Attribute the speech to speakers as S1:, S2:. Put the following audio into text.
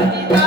S1: Thank okay. you.